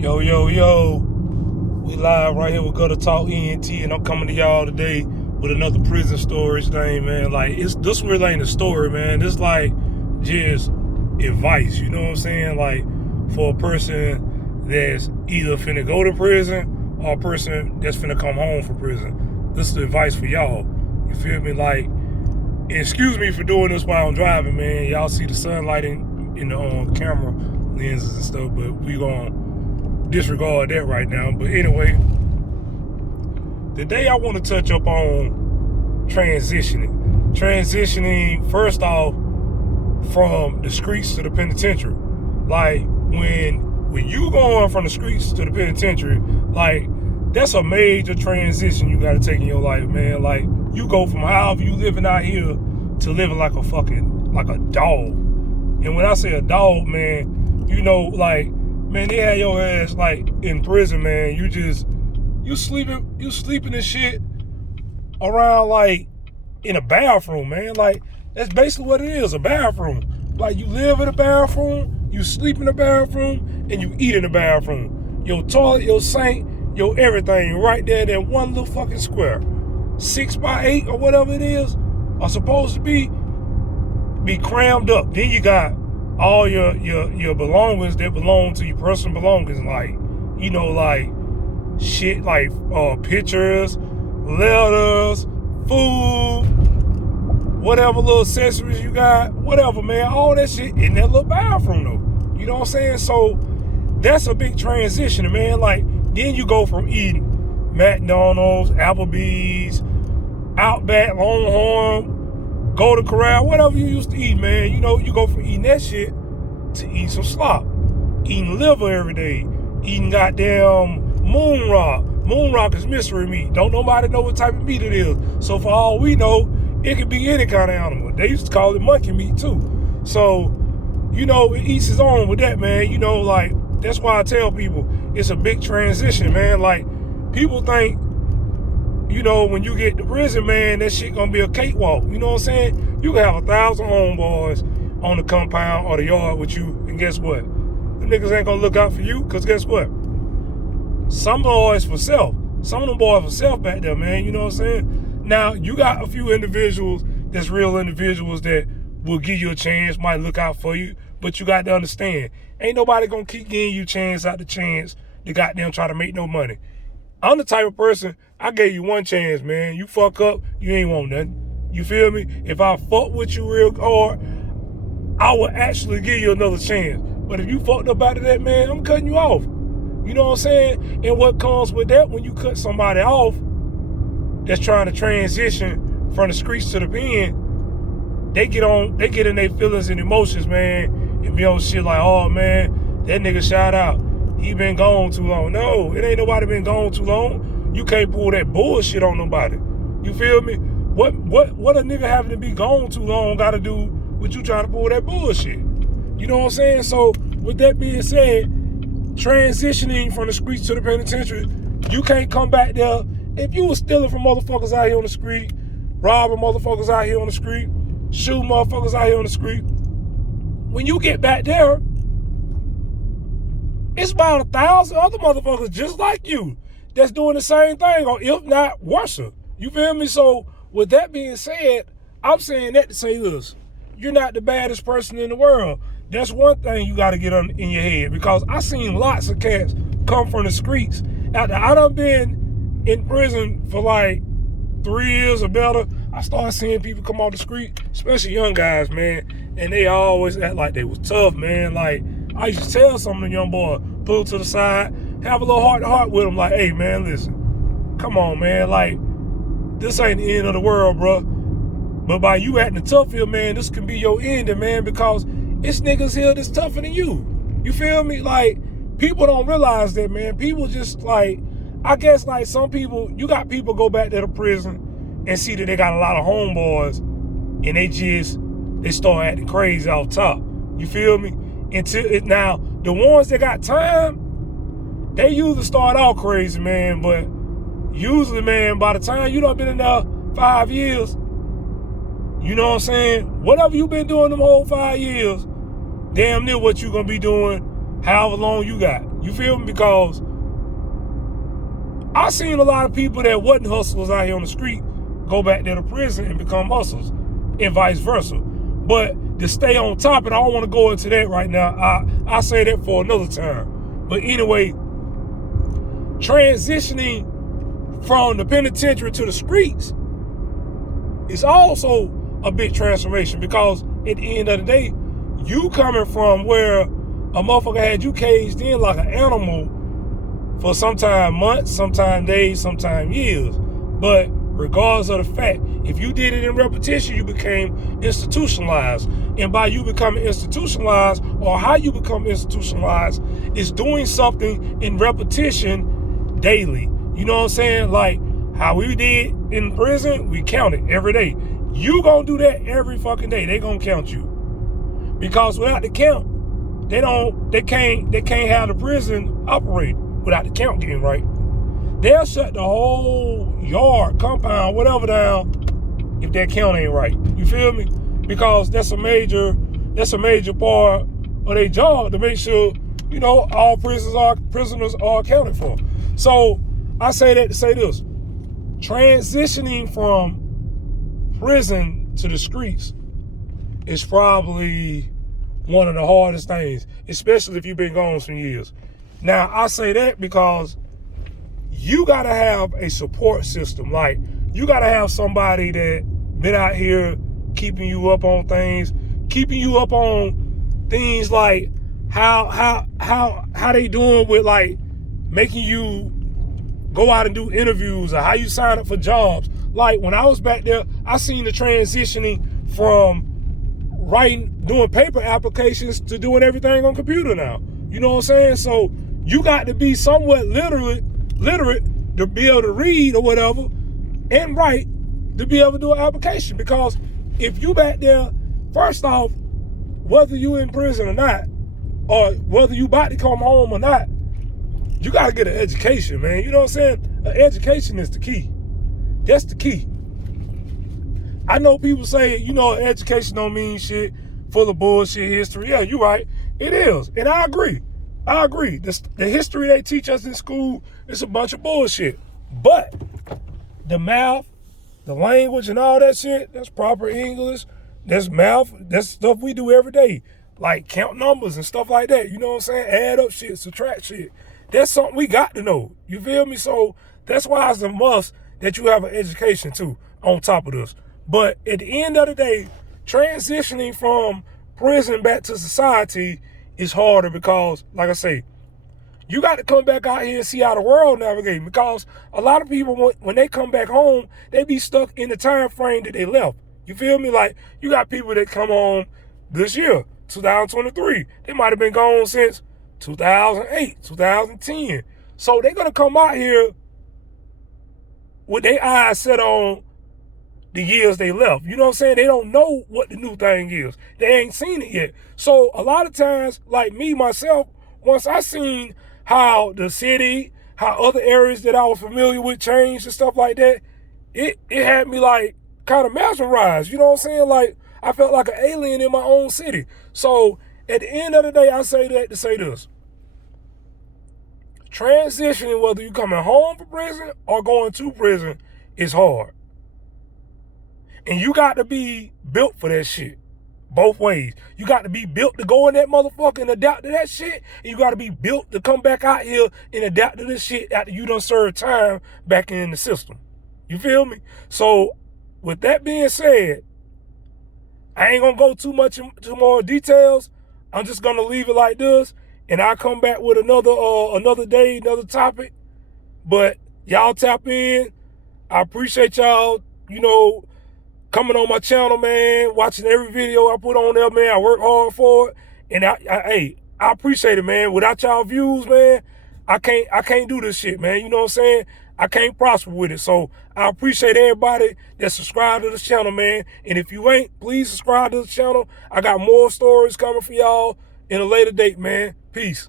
Yo, yo, yo. We live right here with Gutter Talk ENT, and I'm coming to y'all today with another prison story thing, man. Like, this really ain't a story, man. This like just advice, you know what I'm saying? Like, for a person that's either finna go to prison or a person that's finna come home from prison. This is advice for y'all. You feel me? Like, and excuse me for doing this while I'm driving, man. Y'all see the sunlight in the camera lenses and stuff, but we gonna disregard that right now. But anyway, today I want to touch up on transitioning first off from the streets to the penitentiary. Like, when you going from the streets to the penitentiary, like, that's a major transition you got to take in your life, man. Like, you go from however you living out here to living like a dog. And when I say a dog, man, you know, like, man, they had your ass like in prison, man. You sleeping and shit around like in a bathroom, man. Like, that's basically what it is, a bathroom. Like, you live in a bathroom, you sleep in a bathroom, and you eat in the bathroom. Your toilet, your sink, your everything right there in that one little fucking square. 6x8 or whatever it is are supposed to be crammed up. Then you got all your belongings that belong to your personal belongings, like, you know, like shit, like pictures, letters, food, whatever little accessories you got, whatever, man, all that shit in that little bathroom though. You know what I'm saying? So that's a big transition, man. Like, then you go from eating McDonald's, Applebee's, Outback, Longhorn, Golden Corral, whatever you used to eat, man. You know, you go from eating that shit to eating some slop. Eating liver every day. Eating goddamn moon rock. Moon rock is mystery meat. Don't nobody know what type of meat it is. So for all we know, it could be any kind of animal. They used to call it monkey meat too. So, you know, it eats its own with that, man. You know, like, that's why I tell people it's a big transition, man. Like, people think, you know, when you get to prison, man, that shit gonna be a cakewalk. You know what I'm saying? You can have 1,000 homeboys on the compound or the yard with you, and guess what? The niggas ain't gonna look out for you, because guess what? Some boys for self. Some of them boys for self back there, man. You know what I'm saying? Now, you got a few individuals that's real individuals that will give you a chance, might look out for you, but you got to understand, ain't nobody gonna keep giving you chance after chance to goddamn try to make no money. I'm the type of person, I gave you one chance, man. You fuck up, you ain't want nothing. You feel me? If I fuck with you real hard, I will actually give you another chance. But if you fucked up out of that, man, I'm cutting you off. You know what I'm saying? And what comes with that, when you cut somebody off that's trying to transition from the streets to the pen, they get in their feelings and emotions, man, and be on shit like, oh man, that nigga shout out. He been gone too long. No, it ain't nobody been gone too long. You can't pull that bullshit on nobody. You feel me? What a nigga having to be gone too long got to do with you trying to pull that bullshit? You know what I'm saying? So with that being said, transitioning from the streets to the penitentiary, you can't come back there. If you was stealing from motherfuckers out here on the street, robbing motherfuckers out here on the street, shooting motherfuckers out here on the street, when you get back there, it's about 1,000 other motherfuckers just like you that's doing the same thing, or if not worse. You feel me? So with that being said, I'm saying that to say this: you're not the baddest person in the world. That's one thing you got to get in your head, because I seen lots of cats come from the streets. After I done been in prison for like 3 years or better, I started seeing people come off the street, especially young guys, man, and they always act like they was tough, man. Like, I used to tell some of the young boys, pull to the side, have a little heart-to-heart with them, like, hey, man, listen, come on, man, like, this ain't the end of the world, bro. But by you acting tough here, man, this can be your ending, man, because it's niggas here that's tougher than you. You feel me? Like, people don't realize that, man. People just, like, I guess, like, some people, you got people go back to the prison and see that they got a lot of homeboys, and they start acting crazy off top. You feel me? Now, the ones that got time, they usually start out crazy, man, but usually, man, by the time you done been in there 5 years, you know what I'm saying? Whatever you been doing them whole 5 years, damn near what you gonna be doing however long you got. You feel me? Because I seen a lot of people that wasn't hustlers out here on the street go back there to prison and become hustlers, and vice versa. But to stay on top, and I don't want to go into that right now. I say that for another time. But anyway, transitioning from the penitentiary to the streets is also a big transformation, because at the end of the day, you coming from where a motherfucker had you caged in like an animal for sometime months, sometime days, sometime years. But regardless of the fact, if you did it in repetition, you became institutionalized. And by you becoming institutionalized, or how you become institutionalized, is doing something in repetition daily. You know what I'm saying? Like how we did in prison, we counted every day. You gonna do that every fucking day. They gonna count you. Because without the count, they can't have the prison operate without the count getting right. They'll shut the whole yard, compound, whatever down if that count ain't right. You feel me? Because that's a major part of their job, to make sure, you know, all prisoners are accounted for. So I say that to say this. Transitioning from prison to the streets is probably one of the hardest things, especially if you've been gone some years. Now, I say that because you got to have a support system. Like, you got to have somebody that been out here keeping you up on things, like how they doing with like making you go out and do interviews, or how you sign up for jobs. Like when I was back there, I seen the transitioning from doing paper applications to doing everything on computer now. You know what I'm saying? So you got to be somewhat literate to be able to read or whatever, and write to be able to do an application. Because if you back there, first off, whether you in prison or not, or whether you about to come home or not, you got to get an education, man. You know what I'm saying? An education is the key. That's the key. I know people say, you know, education don't mean shit, full of bullshit history. Yeah, you're right. It is. And I agree. The history they teach us in school is a bunch of bullshit. But the math, the language, and all that shit, that's proper English. That's math. That's stuff we do every day. Like count numbers and stuff like that. You know what I'm saying? Add up shit, subtract shit. That's something we got to know. You feel me? So that's why it's a must that you have an education too on top of this. But at the end of the day, transitioning from prison back to society is harder because, like I say, you got to come back out here and see how the world navigates. Because a lot of people, when they come back home, they be stuck in the time frame that they left. You feel me? Like, you got people that come home this year, 2023. They might have been gone since 2008, 2010. So they're going to come out here with their eyes set on the years they left. You know what I'm saying? They don't know what the new thing is. They ain't seen it yet. So a lot of times, like me, myself, once I seen how the city, how other areas that I was familiar with changed and stuff like that, it had me like kind of mesmerized. You know what I'm saying? Like, I felt like an alien in my own city. So at the end of the day, I say that to say this. Transitioning, whether you coming home from prison or going to prison, is hard. And you got to be built for that shit. Both ways. You got to be built to go in that motherfucker and adapt to that shit. And you got to be built to come back out here and adapt to this shit after you done served time back in the system. You feel me? So, with that being said, I ain't going to go too much into more details. I'm just going to leave it like this. And I'll come back with another day, another topic. But y'all tap in. I appreciate y'all, coming on my channel, man, watching every video I put on there, man. I work hard for it. And I appreciate it, man. Without y'all views, man, I can't do this shit, man. You know what I'm saying? I can't prosper with it. So I appreciate everybody that subscribed to this channel, man. And if you ain't, please subscribe to the channel. I got more stories coming for y'all in a later date, man. Peace.